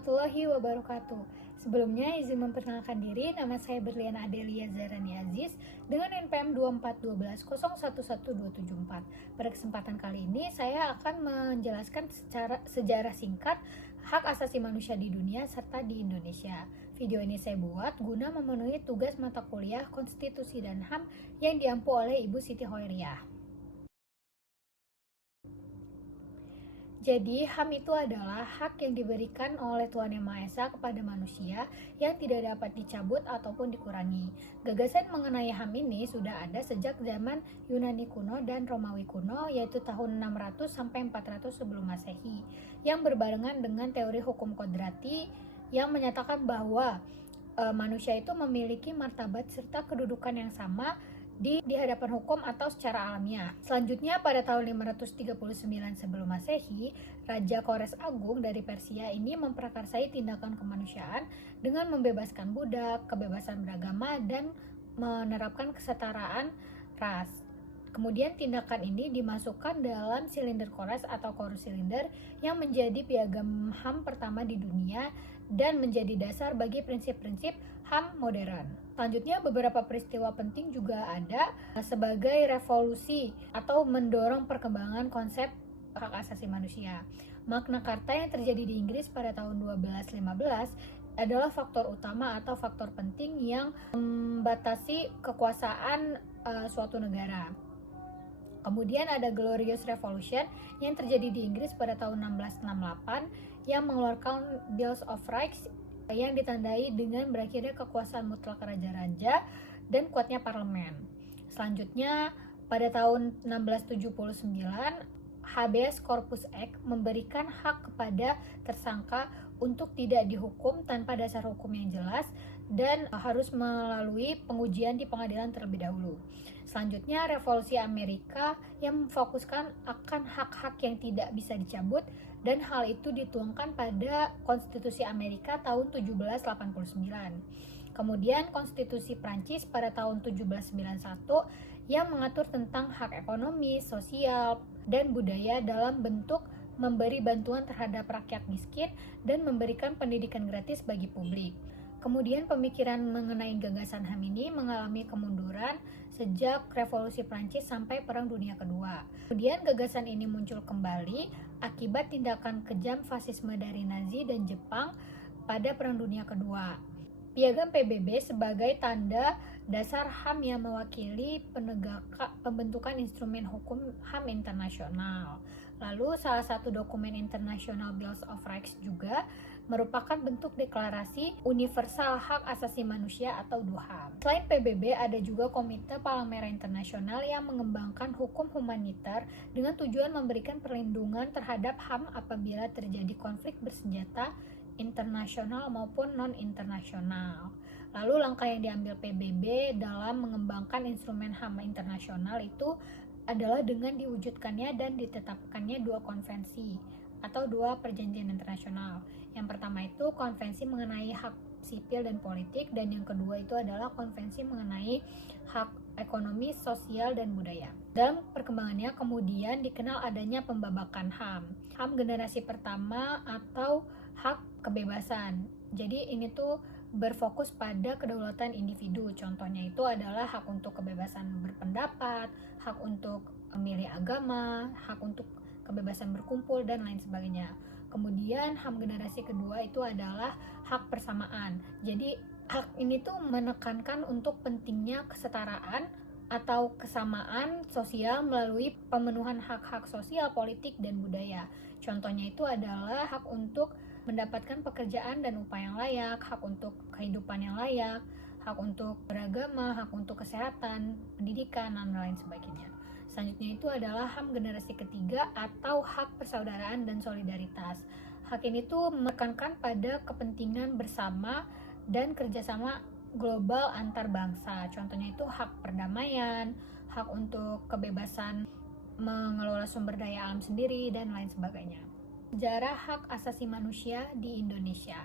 warahmatullahi wabarakatuh. Sebelumnya izin memperkenalkan diri, nama saya Berliana Adelia Zarani Aziz dengan NPM 24120110274. Pada kesempatan kali ini saya akan menjelaskan secara sejarah singkat hak asasi manusia di dunia serta di Indonesia. Video ini saya buat guna memenuhi tugas mata kuliah Konstitusi dan HAM yang diampu oleh Ibu Siti Hoiriah. Jadi, HAM itu adalah hak yang diberikan oleh Tuhan Yang Maha Esa kepada manusia yang tidak dapat dicabut ataupun dikurangi. Gagasan mengenai HAM ini sudah ada sejak zaman Yunani kuno dan Romawi kuno, yaitu tahun 600 sampai 400 sebelum Masehi, yang berbarengan dengan teori hukum kodrati yang menyatakan bahwa manusia itu memiliki martabat serta kedudukan yang sama di hadapan hukum atau secara alamiah. Selanjutnya pada tahun 539 sebelum Masehi, Raja Kores Agung dari Persia ini memprakarsai tindakan kemanusiaan dengan membebaskan budak, kebebasan beragama, dan menerapkan kesetaraan ras. Kemudian tindakan ini dimasukkan dalam silinder Kores atau Korus silinder yang menjadi piagam HAM pertama di dunia dan menjadi dasar bagi prinsip-prinsip HAM modern. Selanjutnya beberapa peristiwa penting juga ada sebagai revolusi atau mendorong perkembangan konsep hak asasi manusia. Magna Carta yang terjadi di Inggris pada tahun 1215 adalah faktor utama atau faktor penting yang membatasi kekuasaan suatu negara. Kemudian ada Glorious Revolution yang terjadi di Inggris pada tahun 1668 yang mengeluarkan Bills of Rights yang ditandai dengan berakhirnya kekuasaan mutlak raja-raja dan kuatnya parlemen. Selanjutnya pada tahun 1679 Habeas Corpus Act memberikan hak kepada tersangka untuk tidak dihukum tanpa dasar hukum yang jelas dan harus melalui pengujian di pengadilan terlebih dahulu. Selanjutnya Revolusi Amerika yang memfokuskan akan hak-hak yang tidak bisa dicabut dan hal itu dituangkan pada Konstitusi Amerika tahun 1789. Kemudian Konstitusi Prancis pada tahun 1791 yang mengatur tentang hak ekonomi, sosial, dan budaya dalam bentuk memberi bantuan terhadap rakyat miskin dan memberikan pendidikan gratis bagi publik. Kemudian pemikiran mengenai gagasan HAM ini mengalami kemunduran sejak Revolusi Prancis sampai Perang Dunia Kedua. Kemudian gagasan ini muncul kembali akibat tindakan kejam fasisme dari Nazi dan Jepang pada Perang Dunia Kedua. Piagam PBB sebagai tanda dasar HAM yang mewakili pembentukan instrumen hukum HAM internasional. Lalu salah satu dokumen internasional Bills of Rights juga merupakan bentuk deklarasi universal hak asasi manusia atau DUHAM. Selain PBB, ada juga Komite Palang Merah Internasional yang mengembangkan hukum humaniter dengan tujuan memberikan perlindungan terhadap HAM apabila terjadi konflik bersenjata internasional maupun non-internasional. Lalu langkah yang diambil PBB dalam mengembangkan instrumen HAM internasional itu adalah dengan diwujudkannya dan ditetapkannya dua konvensi atau dua perjanjian internasional. Yang pertama itu konvensi mengenai hak sipil dan politik, dan yang kedua itu adalah konvensi mengenai hak ekonomi, sosial, dan budaya. Dalam perkembangannya kemudian dikenal adanya pembabakan HAM. HAM generasi pertama atau hak kebebasan. Jadi ini tuh berfokus pada kedaulatan individu. Contohnya itu adalah hak untuk kebebasan berpendapat, hak untuk memilih agama, hak untuk kebebasan berkumpul, dan lain sebagainya. Kemudian HAM generasi kedua itu adalah hak persamaan. Jadi hak ini tuh menekankan untuk pentingnya kesetaraan atau kesamaan sosial melalui pemenuhan hak-hak sosial, politik, dan budaya. Contohnya itu adalah hak untuk mendapatkan pekerjaan dan upah yang layak, hak untuk kehidupan yang layak, hak untuk beragama, hak untuk kesehatan, pendidikan, dan lain sebagainya. Selanjutnya itu adalah HAM generasi ketiga atau hak persaudaraan dan solidaritas. Hak ini tuh menekankan pada kepentingan bersama dan kerjasama global antar bangsa. Contohnya itu hak perdamaian, hak untuk kebebasan mengelola sumber daya alam sendiri, dan lain sebagainya. Sejarah hak asasi manusia di Indonesia.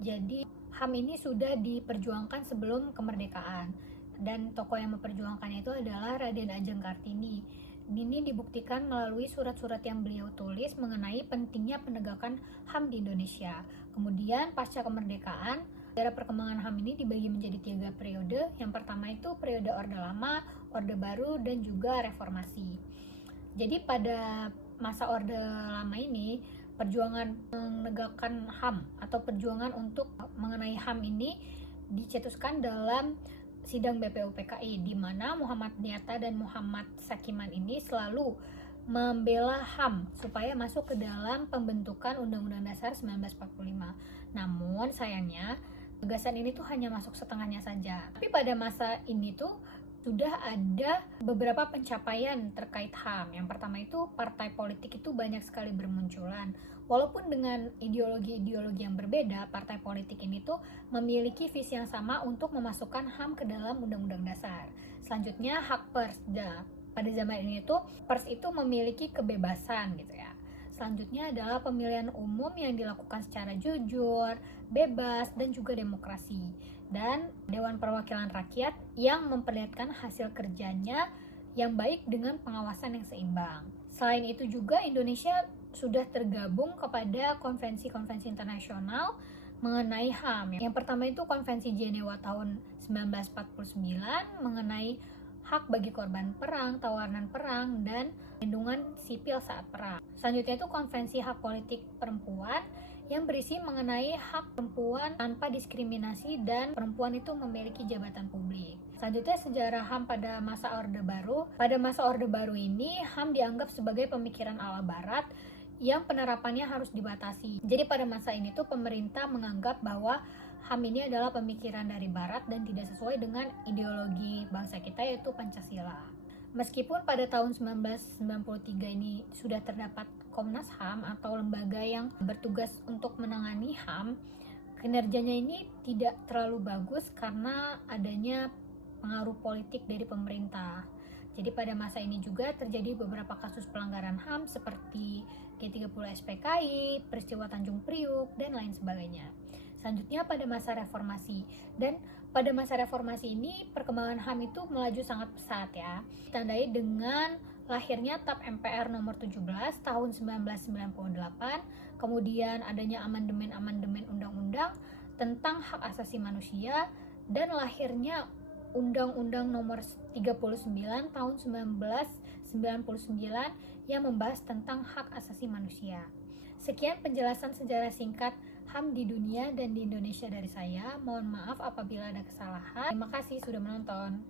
Jadi HAM ini sudah diperjuangkan sebelum kemerdekaan, dan tokoh yang memperjuangkannya itu adalah Raden Ajeng Kartini. Ini dibuktikan melalui surat-surat yang beliau tulis mengenai pentingnya penegakan HAM di Indonesia. Kemudian pasca kemerdekaan, sejarah perkembangan HAM ini dibagi menjadi 3 periode. Yang pertama itu periode Orde Lama, Orde Baru, dan juga Reformasi. Jadi pada masa Orde Lama ini, perjuangan menegakkan HAM atau perjuangan untuk mengenai HAM ini dicetuskan dalam sidang BPUPKI, di mana Muhammad Niatta dan Muhammad Sakiman ini selalu membela HAM supaya masuk ke dalam pembentukan Undang-Undang Dasar 1945. Namun sayangnya gagasan ini tuh hanya masuk setengahnya saja. Tapi pada masa ini tuh sudah ada beberapa pencapaian terkait HAM. Yang pertama itu partai politik itu banyak sekali bermunculan. Walaupun dengan ideologi-ideologi yang berbeda, partai politik ini tuh memiliki visi yang sama untuk memasukkan HAM ke dalam Undang-Undang Dasar. Selanjutnya hak pers. Pada zaman ini tuh pers itu memiliki kebebasan gitu ya. Selanjutnya adalah pemilihan umum yang dilakukan secara jujur, bebas, dan juga demokrasi. Dan Dewan Perwakilan Rakyat yang memperlihatkan hasil kerjanya yang baik dengan pengawasan yang seimbang. Selain itu juga Indonesia sudah tergabung kepada konvensi-konvensi internasional mengenai HAM. Yang pertama itu Konvensi Jenewa tahun 1949 mengenai hak bagi korban perang, tawanan perang, dan perlindungan sipil saat perang. Selanjutnya itu Konvensi Hak Politik Perempuan yang berisi mengenai hak perempuan tanpa diskriminasi dan perempuan itu memiliki jabatan publik. Selanjutnya sejarah HAM pada masa Orde Baru. Pada masa Orde Baru ini HAM dianggap sebagai pemikiran ala Barat yang penerapannya harus dibatasi. Jadi pada masa ini tuh pemerintah menganggap bahwa HAM ini adalah pemikiran dari Barat dan tidak sesuai dengan ideologi bangsa kita yaitu Pancasila. Meskipun pada tahun 1993 ini sudah terdapat Komnas HAM atau lembaga yang bertugas untuk menangani HAM, kinerjanya ini tidak terlalu bagus karena adanya pengaruh politik dari pemerintah. Jadi pada masa ini juga terjadi beberapa kasus pelanggaran HAM seperti G30 SPKI, peristiwa Tanjung Priuk, dan lain sebagainya. Selanjutnya pada masa reformasi. Dan pada masa reformasi ini perkembangan HAM itu melaju sangat pesat ya. Ditandai dengan lahirnya TAP MPR nomor 17 tahun 1998, kemudian adanya amandemen-amandemen undang-undang tentang hak asasi manusia, dan lahirnya Undang-Undang nomor 39 tahun 1999 yang membahas tentang hak asasi manusia. Sekian penjelasan sejarah singkat HAM di dunia dan di Indonesia dari saya. Mohon maaf apabila ada kesalahan. Terima kasih sudah menonton.